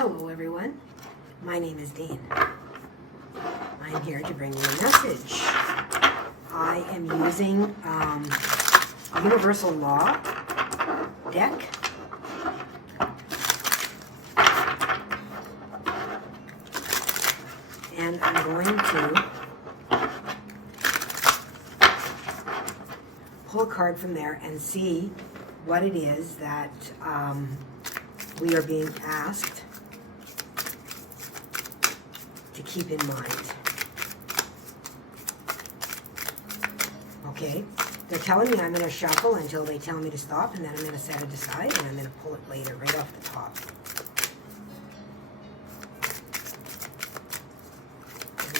Hello everyone, my name is Dean. I'm here to bring you a message. I am using a Universal Law deck. And I'm going to pull a card from there and see what it is that we are being asked to keep in mind. Okay, they're telling me I'm going to shuffle until they tell me to stop, and then I'm going to set it aside, and I'm going to pull it later, right off the top.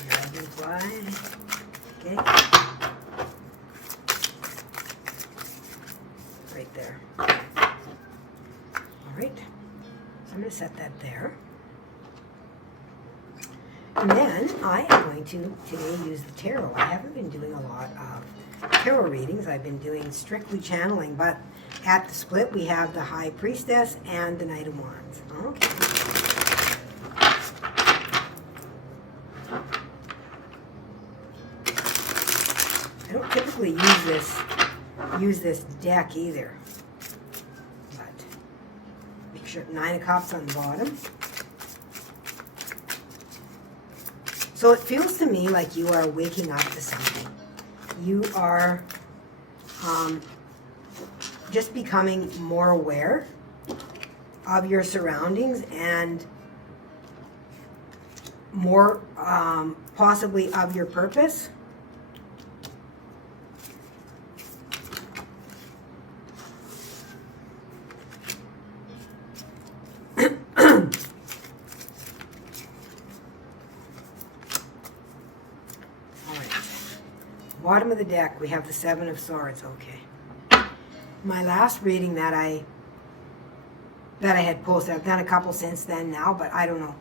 Dragonfly. Okay. Right there. Alright. So I'm going to set that there. And then I am going to today use the tarot. I haven't been doing a lot of tarot readings. I've been doing strictly channeling, but at the split we have the High Priestess and the Knight of Wands. Okay. I don't typically use this deck either. But make sure 9 of Cups on the bottom. So it feels to me like you are waking up to something. You are just becoming more aware of your surroundings and more possibly of your purpose. Bottom of the deck, we have the Seven of Swords. Okay. My last reading that I had posted, I've done a couple since then now, but I don't know.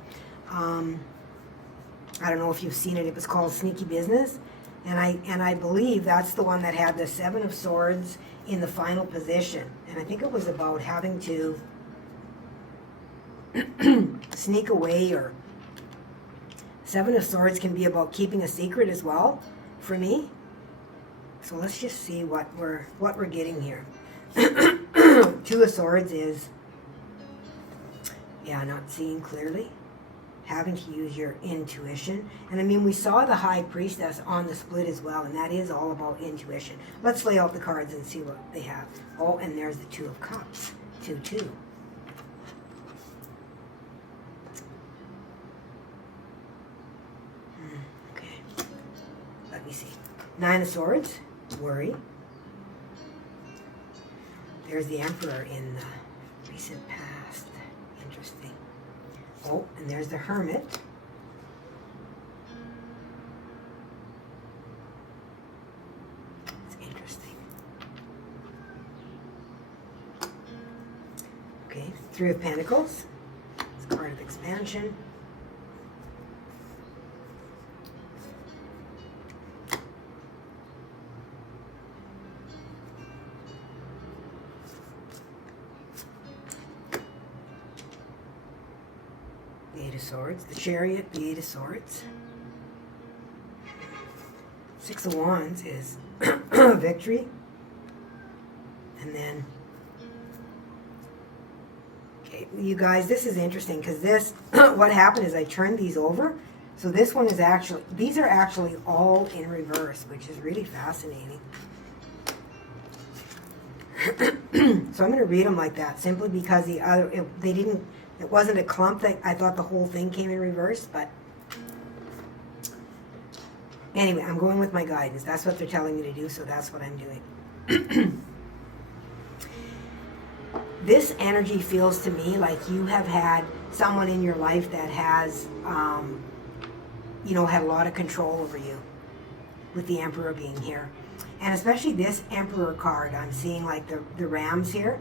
I don't know if you've seen it. It was called Sneaky Business, and I believe that's the one that had the Seven of Swords in the final position. And I think it was about having to sneak away, or Seven of Swords can be about keeping a secret as well, for me. So let's just see what we're getting here. Two of Swords is, yeah, not seeing clearly, having to use your intuition. And I mean, we saw the High Priestess on the split as well, and that is all about intuition. Let's lay out the cards and see what they have. Oh, and there's the Two of Cups. 2-2. Okay. Let me see. 9 of Swords. Worry. There's the Emperor in the recent past. Interesting. Oh, and there's the Hermit. It's interesting. Okay, Three of Pentacles. It's a card of expansion. The Eight of Swords, the Chariot, the Eight of Swords. Six of Wands is victory. And then, okay, you guys, this is interesting because this, what happened is I turned these over. So this one is actually, these are actually all in reverse, which is really fascinating. So I'm going to read them like that simply because the other, it wasn't a clump that I thought the whole thing came in reverse, but anyway, I'm going with my guidance. That's what they're telling me to do, so that's what I'm doing. This energy feels to me like you have had someone in your life that has, had a lot of control over you, with the Emperor being here. And especially this Emperor card, I'm seeing like the rams here.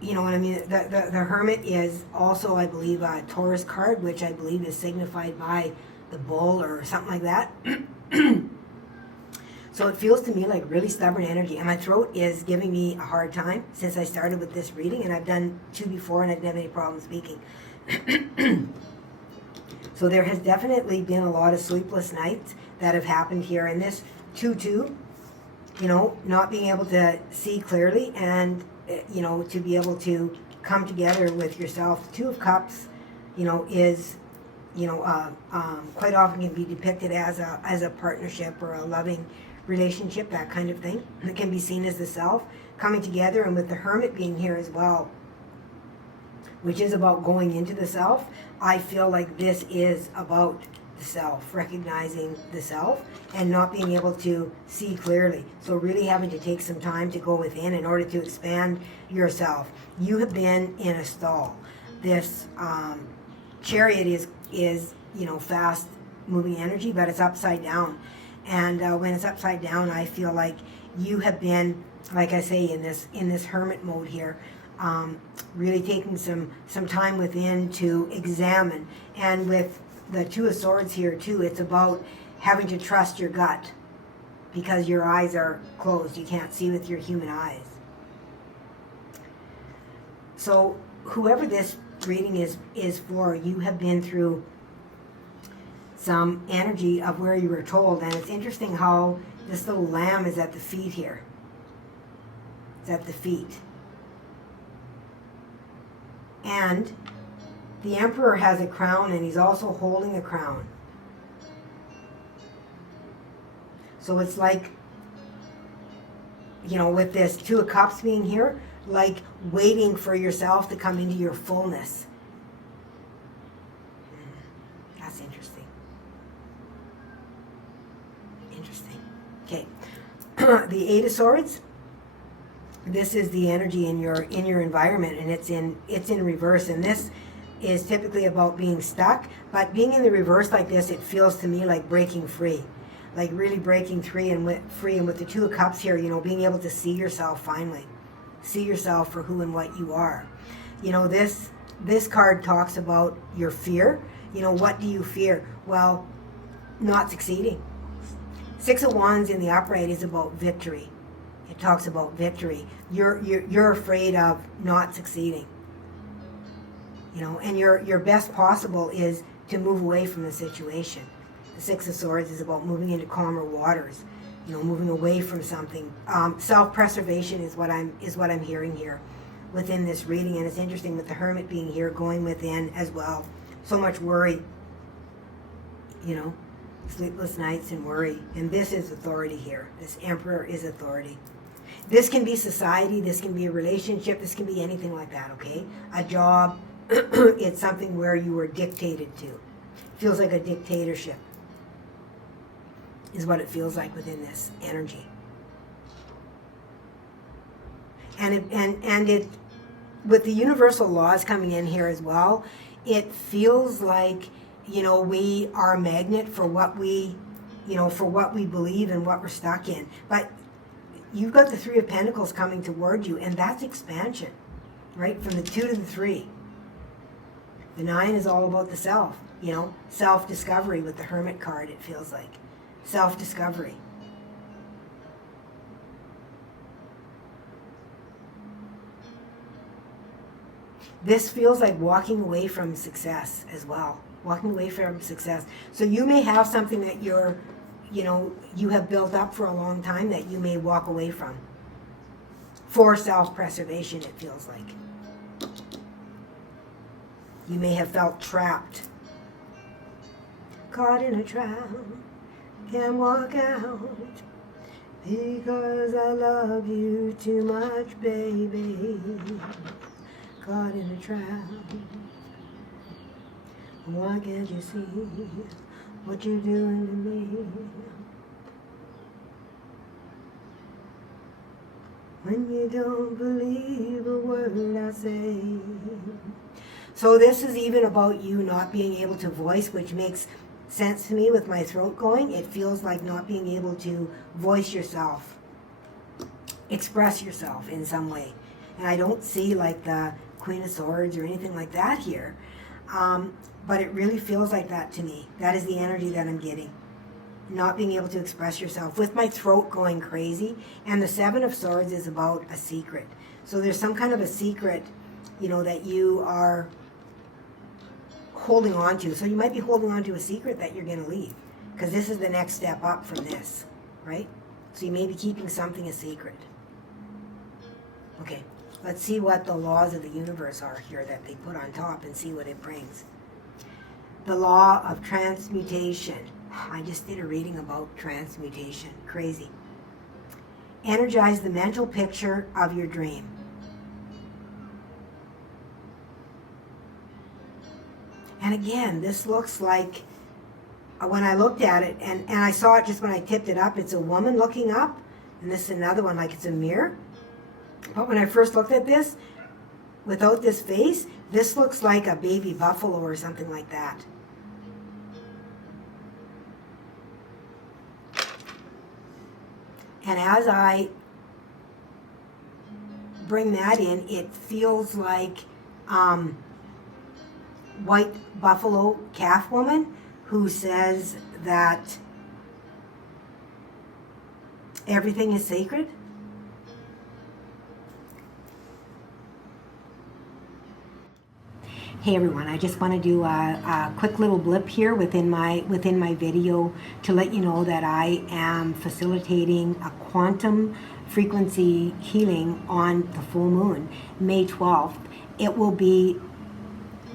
You know what I mean? The Hermit is also, I believe, a Taurus card, which I believe is signified by the bull or something like that. So it feels to me like really stubborn energy. And my throat is giving me a hard time since I started with this reading. And I've done 2 before and I didn't have any problem speaking. So there has definitely been a lot of sleepless nights that have happened here. And this 2-2, you know, not being able to see clearly and, you know, to be able to come together with yourself. 2 of Cups, you know, is, you know, quite often can be depicted as a partnership or a loving relationship, that kind of thing. It can be seen as the self coming together, and with the Hermit being here as well, which is about going into the self. I feel like this is about the self, recognizing the self and not being able to see clearly. So really having to take some time to go within in order to expand yourself. You have been in a stall. This Chariot is you know, fast moving energy, but it's upside down. And when it's upside down, I feel like you have been, like I say, in this hermit mode here, really taking some time within to examine. And with the 2 of Swords here too, it's about having to trust your gut because your eyes are closed. You can't see with your human eyes. So whoever this reading is for, you have been through some energy of where you were told. And it's interesting how this little lamb is at the feet here. It's at the feet. And the Emperor has a crown and he's also holding a crown. So it's like, you know, with this 2 of Cups being here, like waiting for yourself to come into your fullness. That's interesting. Interesting. Okay. The 8 of Swords. This is the energy in your environment, and it's in reverse. And this is typically about being stuck, but being in the reverse like this, it feels to me like breaking free, like really breaking free. And with the 2 of Cups here, you know, being able to see yourself finally, see yourself for who and what you are. You know, this card talks about your fear. You know, what do you fear? Well, not succeeding. 6 of Wands in the upright is about victory. It talks about victory. You're afraid of not succeeding. You know, and your best possible is to move away from the situation. The 6 of Swords is about moving into calmer waters. You know, moving away from something. Self-preservation is what I'm hearing here within this reading, and it's interesting with the Hermit being here, going within as well. So much worry. You know, sleepless nights and worry, and this is authority here. This Emperor is authority. This can be society, this can be a relationship, this can be anything like that, okay? A job, it's something where you were dictated to. It feels like a dictatorship is what it feels like within this energy. And it with the universal laws coming in here as well, it feels like, you know, we are a magnet for what we, you know, for what we believe and what we're stuck in. But you've got the 3 of Pentacles coming toward you, and that's expansion, right? From the 2 to the 3. The 9 is all about the self, you know, self-discovery with the Hermit card, it feels like. Self-discovery. This feels like walking away from success as well. Walking away from success. So you may have something that you're, you know, you have built up for a long time that you may walk away from. For self-preservation, it feels like. You may have felt trapped. Caught in a trap, can't walk out. Because I love you too much, baby. Caught in a trap. Why can't you see what you're doing to me? When you don't believe a word I say. So this is even about you not being able to voice, which makes sense to me with my throat going. It feels like not being able to voice yourself, express yourself in some way. And I don't see like the Queen of Swords or anything like that here. But it really feels like that to me. That is the energy that I'm getting. not being able to express yourself, with my throat going crazy. And the Seven of Swords is about a secret. So there's some kind of a secret, you know, that you are holding on to. So you might be holding on to a secret that you're going to leave, because this is the next step up from this, right? So you may be keeping something a secret. Okay, let's see what the laws of the universe are here that they put on top and see what it brings. The law of transmutation. I just did a reading about transmutation. Crazy. Energize the mental picture of your dream. And again, this looks like, when I looked at it, and I saw it just when I tipped it up, it's a woman looking up, and this is another one like it's a mirror. But when I first looked at this, without this face, this looks like a baby buffalo or something like that. And as I bring that in, it feels like white buffalo calf woman who says that everything is sacred. Hey everyone, I just want to do a quick little blip here within my video to let you know that I am facilitating a quantum frequency healing on the full moon, May 12th. It will be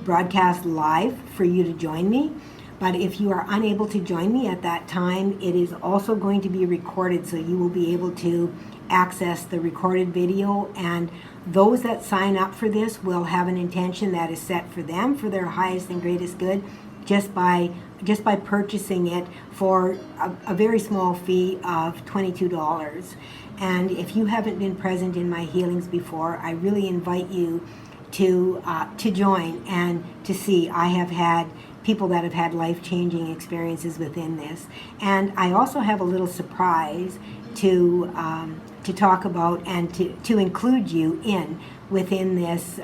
broadcast live for you to join me, but if you are unable to join me at that time, it is also going to be recorded, so you will be able to access the recorded video, and those that sign up for this will have an intention that is set for them, for their highest and greatest good, just by purchasing it for a very small fee of $22. And if you haven't been present in my healings before, I really invite you to join and to see. I have had people that have had life-changing experiences within this, and I also have a little surprise to talk about and to include you within this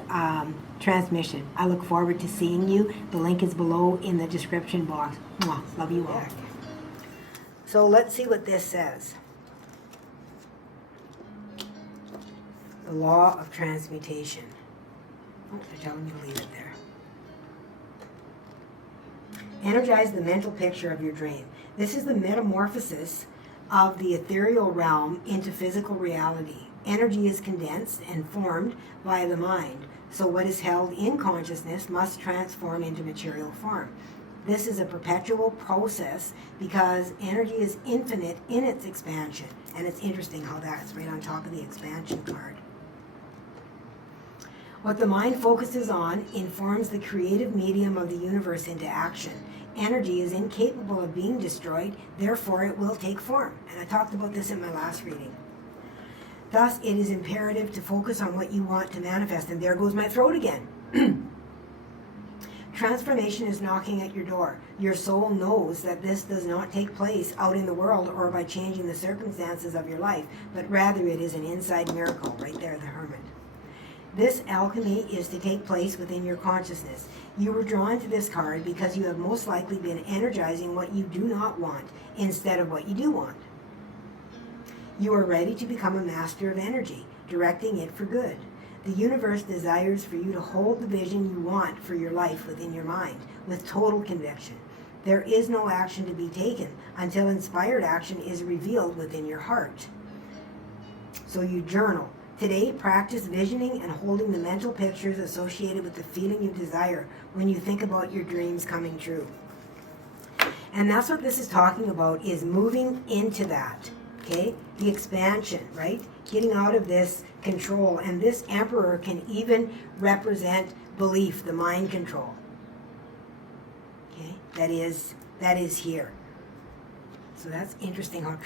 transmission. I look forward to seeing you. The link is below in the description box. Mwah. Love you all. So let's see what this says. The law of transmutation. Oh, they're telling me to leave it there. Energize the mental picture of your dream. This is the metamorphosis of the ethereal realm into physical reality. Energy is condensed and formed by the mind, so what is held in consciousness must transform into material form. This is a perpetual process because energy is infinite in its expansion, and it's interesting how that's right on top of the expansion card. What the mind focuses on informs the creative medium of the universe into action. Energy is incapable of being destroyed, therefore it will take form. And I talked about this in my last reading. Thus, it is imperative to focus on what you want to manifest. And there goes my throat again. Transformation is knocking at your door. Your soul knows that this does not take place out in the world or by changing the circumstances of your life, but rather it is an inside miracle. Right there, the Hermit. This alchemy is to take place within your consciousness. You were drawn to this card because you have most likely been energizing what you do not want instead of what you do want. You are ready to become a master of energy, directing it for good. The universe desires for you to hold the vision you want for your life within your mind with total conviction. There is no action to be taken until inspired action is revealed within your heart. So you journal. Today, practice visioning and holding the mental pictures associated with the feeling you desire when you think about your dreams coming true. And that's what this is talking about, is moving into that, okay? The expansion, right? Getting out of this control. And this Emperor can even represent belief, the mind control. Okay? That is here. So that's interesting how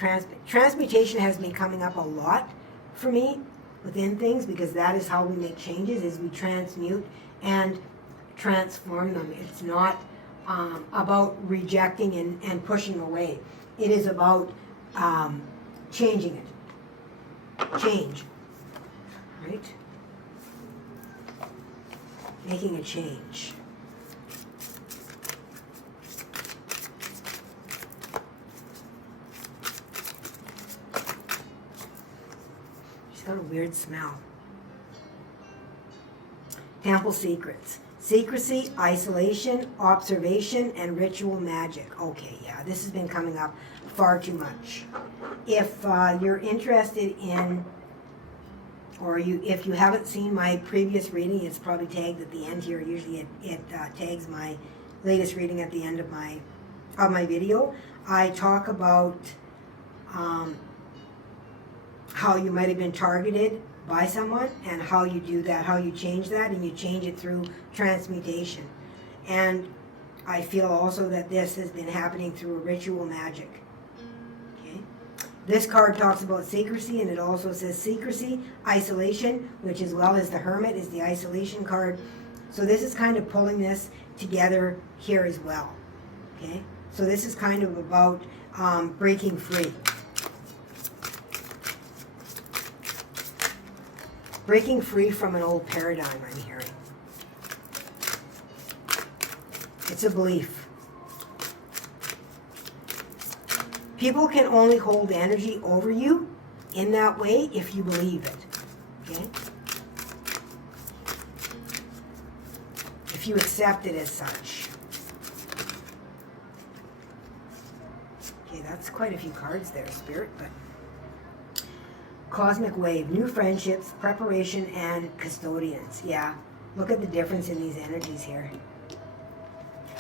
transmutation has been coming up a lot for me within things, because that is how we make changes, is we transmute and transform them. It's not about rejecting and pushing away. It is about changing it. Change. Right? Making a change. weird smell. Temple secrets. Secrecy, isolation, observation, and ritual magic. Okay, yeah, this has been coming up far too much. If you're interested in, or if you haven't seen my previous reading, it's probably tagged at the end here. Usually it tags my latest reading at the end of my video. I talk about how you might have been targeted by someone and how you do that, how you change that, and you change it through transmutation. And I feel also that this has been happening through ritual magic. Okay? This card talks about secrecy, and it also says secrecy, isolation, which as well as the Hermit is the isolation card. So this is kind of pulling this together here as well. Okay? So this is kind of about breaking free. Breaking free from an old paradigm, I'm hearing. It's a belief. People can only hold energy over you in that way if you believe it. Okay? If you accept it as such. Okay, that's quite a few cards there, Spirit, but cosmic wave, new friendships, preparation, and custodians. Yeah, look at the difference in these energies here.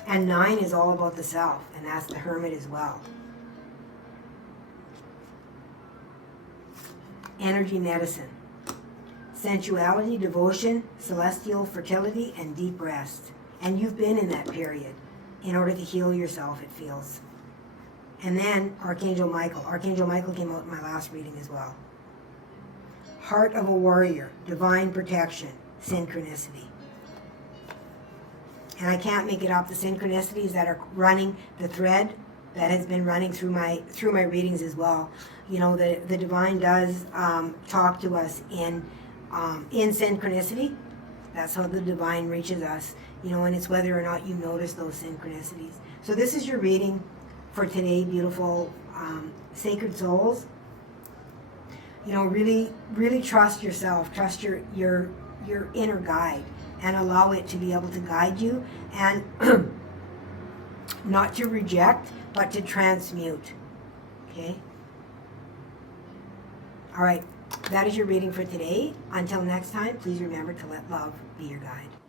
And 9 is all about the self, and that's the Hermit as well. Energy medicine. Sensuality, devotion, celestial fertility, and deep rest. And you've been in that period in order to heal yourself, it feels. And then Archangel Michael. Archangel Michael came out in my last reading as well. Heart of a warrior, divine protection, synchronicity. And I can't make it up, the synchronicities that are running, the thread that has been running through my readings as well. You know, the divine does talk to us in synchronicity. That's how the divine reaches us. You know, and it's whether or not you notice those synchronicities. So this is your reading for today, beautiful sacred souls. You know, really, really trust yourself, trust your inner guide, and allow it to be able to guide you, and not to reject, but to transmute. Okay? All right, that is your reading for today. Until next time, please remember to let love be your guide.